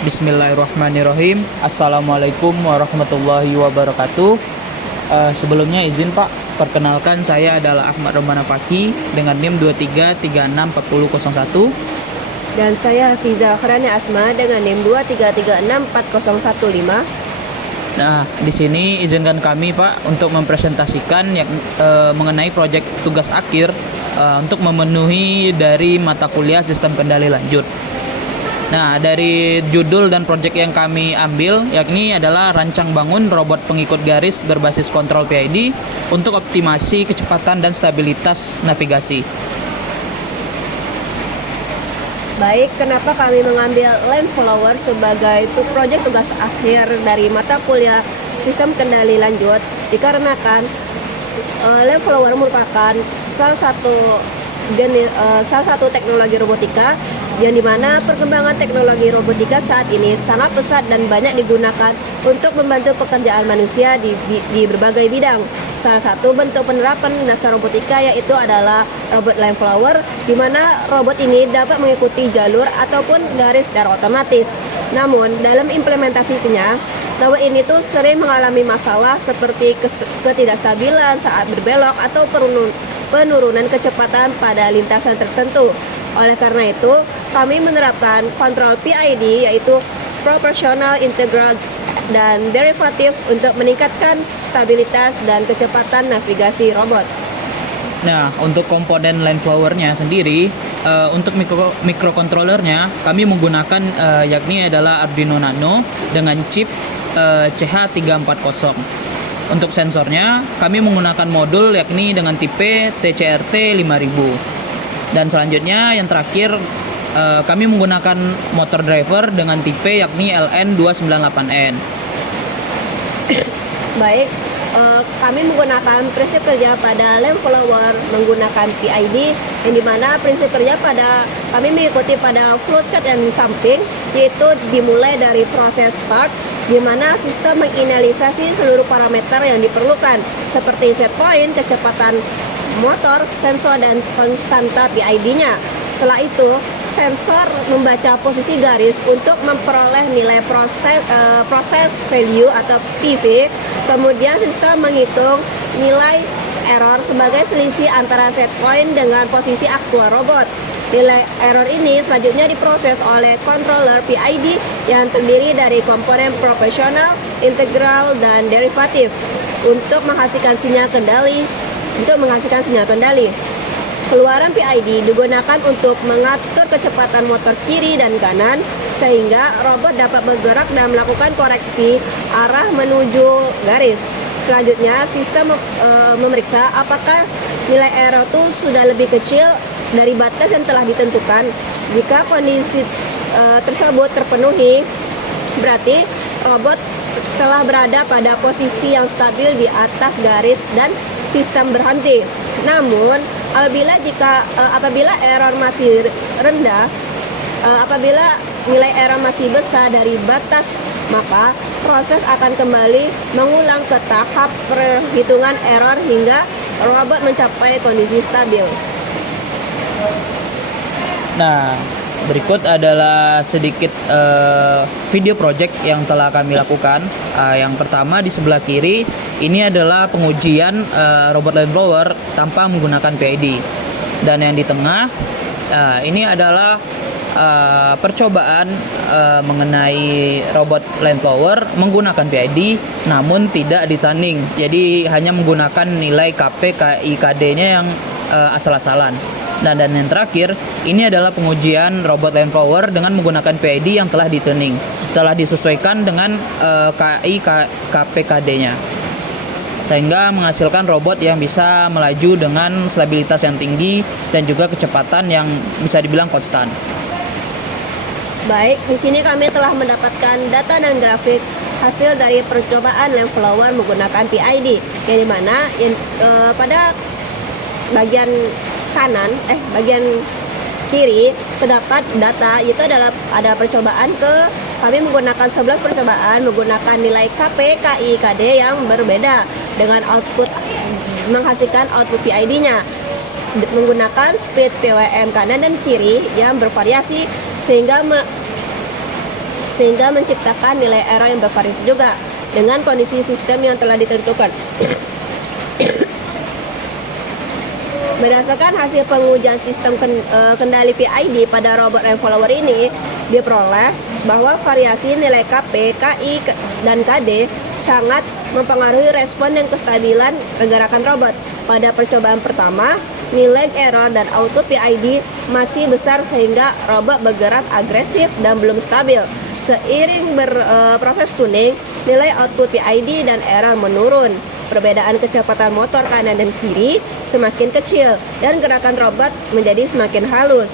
Bismillahirrahmanirrahim. Assalamualaikum warahmatullahi wabarakatuh. Sebelumnya izin Pak, perkenalkan saya adalah Ahmad Romana Faki dengan NIM 23364001. Dan saya Hafiza Khrani Asma dengan NIM 23364015. Nah, di sini izinkan kami Pak untuk mempresentasikan mengenai proyek tugas akhir untuk memenuhi dari mata kuliah sistem kendali lanjut. Nah, dari judul dan proyek yang kami ambil yakni adalah rancang bangun robot pengikut garis berbasis kontrol PID untuk optimasi kecepatan dan stabilitas navigasi. Baik, kenapa kami mengambil Land Follower sebagai proyek tugas akhir dari mata kuliah sistem kendali lanjut? Dikarenakan Land Follower merupakan salah satu teknologi robotika yang dimana perkembangan teknologi robotika saat ini sangat pesat dan banyak digunakan untuk membantu pekerjaan manusia di berbagai bidang. Salah satu bentuk penerapan dasar robotika yaitu adalah robot Land Follower, di mana robot ini dapat mengikuti jalur ataupun garis secara otomatis. Namun dalam implementasinya, robot ini tuh sering mengalami masalah seperti ketidakstabilan saat berbelok atau penurunan kecepatan pada lintasan tertentu. Oleh karena itu, kami menerapkan kontrol PID yaitu proporsional, integral, dan derivatif untuk meningkatkan stabilitas dan kecepatan navigasi robot. Nah, untuk komponen Land Follower-nya sendiri, untuk mikrokontrolernya kami menggunakan yakni adalah Arduino Nano dengan chip CH340. Untuk sensornya kami menggunakan modul yakni dengan tipe TCRT 5000. Dan selanjutnya yang terakhir kami menggunakan motor driver dengan tipe yakni LN298N. Baik, kami menggunakan prinsip kerja pada Land Follower menggunakan PID, yang dimana prinsip kerja pada kami mengikuti pada flowchart yang di samping, yaitu dimulai dari proses start, di mana sistem menginisialisasi seluruh parameter yang diperlukan seperti set point, kecepatan motor, sensor, dan konstanta PID-nya. Setelah itu, sensor membaca posisi garis untuk memperoleh nilai proses value atau PV. Kemudian sistem menghitung nilai error sebagai selisih antara set point dengan posisi aktual robot. Nilai error ini selanjutnya diproses oleh controller PID yang terdiri dari komponen proporsional, integral, dan derivatif untuk menghasilkan sinyal kendali. Keluaran PID digunakan untuk mengatur kecepatan motor kiri dan kanan sehingga robot dapat bergerak dan melakukan koreksi arah menuju garis. Selanjutnya, sistem memeriksa apakah nilai error itu sudah lebih kecil dari batas yang telah ditentukan. Jika kondisi tersebut terpenuhi, berarti robot telah berada pada posisi yang stabil di atas garis dan sistem berhenti. Namun, apabila error masih rendah, apabila nilai error masih besar dari batas, maka proses akan kembali mengulang ke tahap perhitungan error hingga robot mencapai kondisi stabil. Nah, berikut adalah sedikit video project yang telah kami lakukan. Yang pertama di sebelah kiri, ini adalah pengujian robot Land Follower tanpa menggunakan PID. Dan yang di tengah, ini adalah percobaan mengenai robot Land Follower menggunakan PID namun tidak ditanding. Jadi hanya menggunakan nilai KP, KI, KD-nya yang asal-asalan. Dan yang terakhir, ini adalah pengujian robot Land Follower dengan menggunakan PID yang telah dituning, telah disesuaikan dengan KI, KP, KD-nya, sehingga menghasilkan robot yang bisa melaju dengan stabilitas yang tinggi dan juga kecepatan yang bisa dibilang konstan. Baik, di sini kami telah mendapatkan data dan grafik hasil dari percobaan Land Follower menggunakan PID, yang dimana pada bagian bagian kiri terdapat data, yaitu ada percobaan kami menggunakan 11 percobaan menggunakan nilai KP, KI, KD yang berbeda dengan output menghasilkan output PID-nya menggunakan speed PWM kanan dan kiri yang bervariasi sehingga sehingga menciptakan nilai error yang bervariasi juga dengan kondisi sistem yang telah ditentukan. Berdasarkan hasil pengujian sistem kendali PID pada robot lem follower ini, diperoleh bahwa variasi nilai KP, KI, dan KD sangat mempengaruhi respon dan kestabilan pergerakan robot. Pada percobaan pertama, nilai error dan output PID masih besar sehingga robot bergerak agresif dan belum stabil. Seiring berproses tuning, nilai output PID dan error menurun. Perbedaan kecepatan motor kanan dan kiri semakin kecil dan gerakan robot menjadi semakin halus.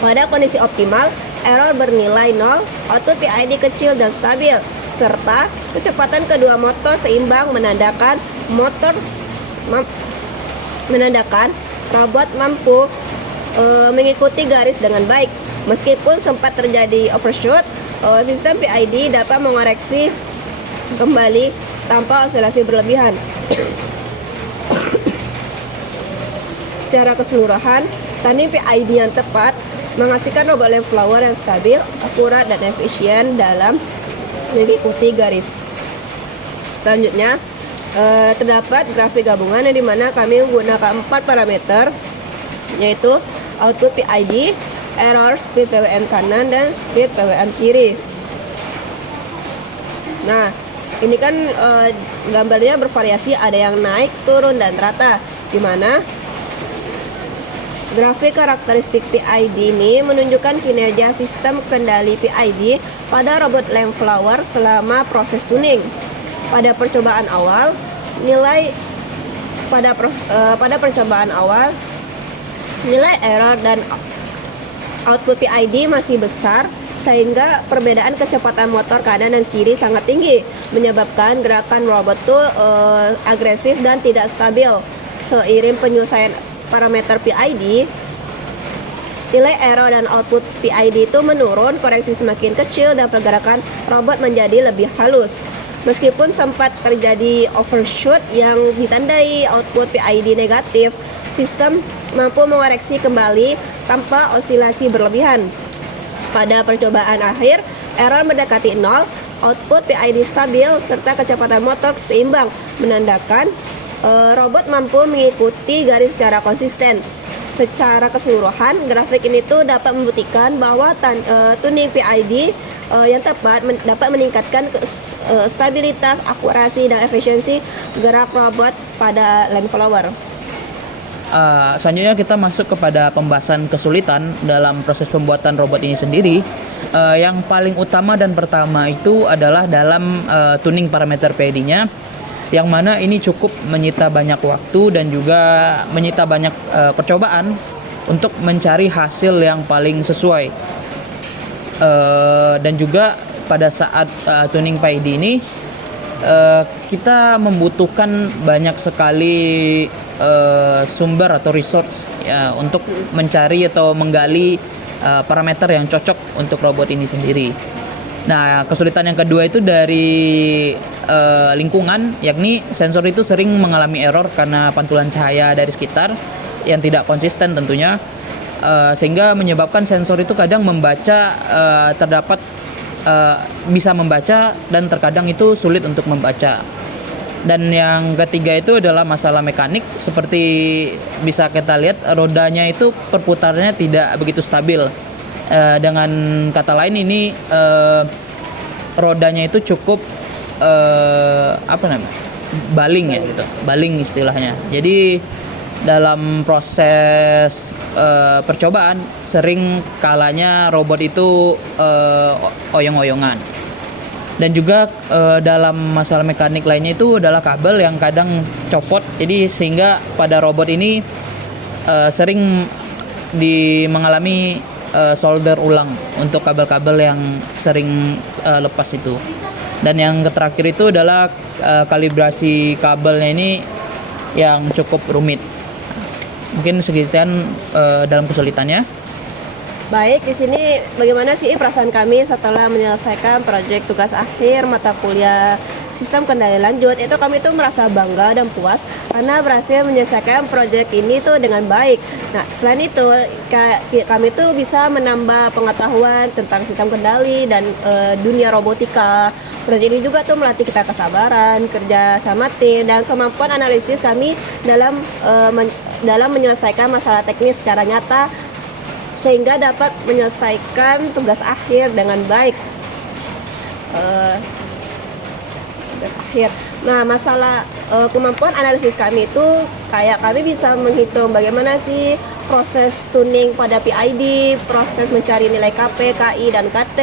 Pada kondisi optimal, error bernilai 0, output PID kecil dan stabil, serta kecepatan kedua motor seimbang menandakan robot mampu mengikuti garis dengan baik. Meskipun sempat terjadi overshoot, sistem PID dapat mengoreksi kembali tanpa osilasi berlebihan. Secara keseluruhan, tuning PID yang tepat menghasilkan robot lem flower yang stabil, akurat, dan efisien dalam mengikuti garis. Selanjutnya, terdapat grafik gabungan yang dimana kami menggunakan 4 parameter, yaitu output PID, error, speed PWM kanan, dan speed PWM kiri. Nah, ini kan gambarnya bervariasi, ada yang naik, turun, dan rata, dimana grafik karakteristik PID ini menunjukkan kinerja sistem kendali PID pada robot lem flower selama proses tuning. Pada percobaan awal, nilai error dan output PID masih besar sehingga perbedaan kecepatan motor kanan dan kiri sangat tinggi, menyebabkan gerakan robot itu agresif dan tidak stabil. Seiring penyelesaian parameter PID, nilai error dan output PID itu menurun, koreksi semakin kecil, dan pergerakan robot menjadi lebih halus. Meskipun sempat terjadi overshoot yang ditandai output PID negatif, sistem mampu mengoreksi kembali tanpa osilasi berlebihan. Pada percobaan akhir, error mendekati 0, output PID stabil, serta kecepatan motor seimbang, menandakan robot mampu mengikuti garis secara konsisten. Secara keseluruhan, grafik ini tuh dapat membuktikan bahwa tuning PID yang tepat dapat meningkatkan stabilitas, akurasi, dan efisiensi gerak robot pada lem follower. Selanjutnya kita masuk kepada pembahasan kesulitan dalam proses pembuatan robot ini sendiri. Yang paling utama dan pertama itu adalah dalam tuning parameter PID-nya, yang mana ini cukup menyita banyak waktu dan juga menyita banyak percobaan untuk mencari hasil yang paling sesuai. Dan juga pada saat tuning PID ini kita membutuhkan banyak sekali sumber atau resource ya, untuk mencari atau menggali parameter yang cocok untuk robot ini sendiri. Nah, kesulitan yang kedua itu dari lingkungan, yakni sensor itu sering mengalami error karena pantulan cahaya dari sekitar yang tidak konsisten tentunya, sehingga menyebabkan sensor itu kadang membaca bisa membaca dan terkadang itu sulit untuk membaca. Dan yang ketiga itu adalah masalah mekanik, seperti bisa kita lihat rodanya itu perputarannya tidak begitu stabil. Dengan kata lain ini rodanya itu cukup baling ya gitu, baling istilahnya. Jadi dalam proses percobaan sering kalanya robot itu oyong-oyongan. Dan juga dalam masalah mekanik lainnya itu adalah kabel yang kadang copot, jadi sehingga pada robot ini sering mengalami solder ulang untuk kabel-kabel yang sering lepas itu. Dan yang terakhir itu adalah kalibrasi kabelnya ini yang cukup rumit. Mungkin sekian dalam kesulitannya. Baik, di sini bagaimana sih perasaan kami setelah menyelesaikan proyek tugas akhir mata kuliah sistem kendali lanjut, itu kami tuh merasa bangga dan puas karena berhasil menyelesaikan proyek ini tuh dengan baik. Nah, selain itu kami tuh bisa menambah pengetahuan tentang sistem kendali dan dunia robotika. Proyek ini juga tuh melatih kita kesabaran, kerja sama tim, dan kemampuan analisis kami dalam menyelesaikan masalah teknis secara nyata sehingga dapat menyelesaikan tugas akhir dengan baik. Nah, masalah kemampuan analisis kami itu kayak kami bisa menghitung bagaimana sih proses tuning pada PID, proses mencari nilai KP, KI, dan KD,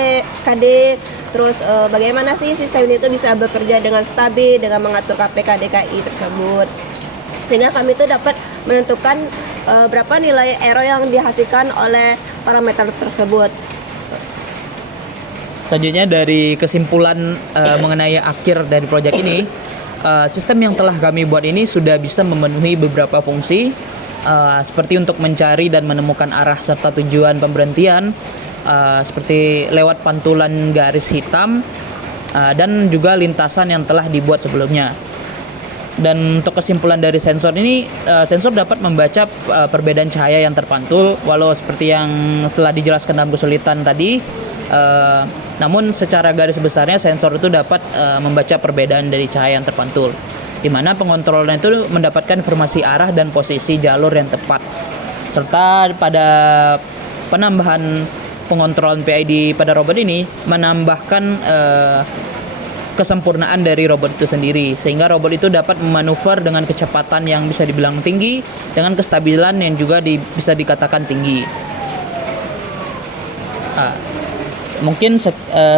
terus bagaimana sih sistem ini itu bisa bekerja dengan stabil dengan mengatur KP, KD, KI tersebut, sehingga kami itu dapat menentukan berapa nilai error yang dihasilkan oleh parameter tersebut. Selanjutnya dari kesimpulan mengenai akhir dari proyek ini, sistem yang telah kami buat ini sudah bisa memenuhi beberapa fungsi seperti untuk mencari dan menemukan arah serta tujuan pemberhentian, seperti lewat pantulan garis hitam dan juga lintasan yang telah dibuat sebelumnya. Dan untuk kesimpulan dari sensor ini, sensor dapat membaca perbedaan cahaya yang terpantul, walau seperti yang telah dijelaskan dalam kesulitan tadi. Namun secara garis besarnya sensor itu dapat membaca perbedaan dari cahaya yang terpantul, di mana pengontrolnya itu mendapatkan informasi arah dan posisi jalur yang tepat, serta pada penambahan pengontrolan PID pada robot ini menambahkan kesempurnaan dari robot itu sendiri, sehingga robot itu dapat memanuver dengan kecepatan yang bisa dibilang tinggi dengan kestabilan yang juga bisa dikatakan tinggi. Mungkin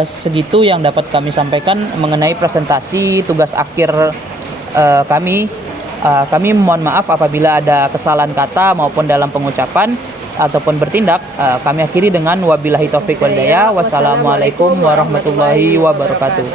segitu yang dapat kami sampaikan mengenai presentasi tugas akhir kami. Kami mohon maaf apabila ada kesalahan kata maupun dalam pengucapan ataupun bertindak. Kami akhiri dengan wabillahi taufik wal hidayah. Wassalamualaikum warahmatullahi wabarakatuh.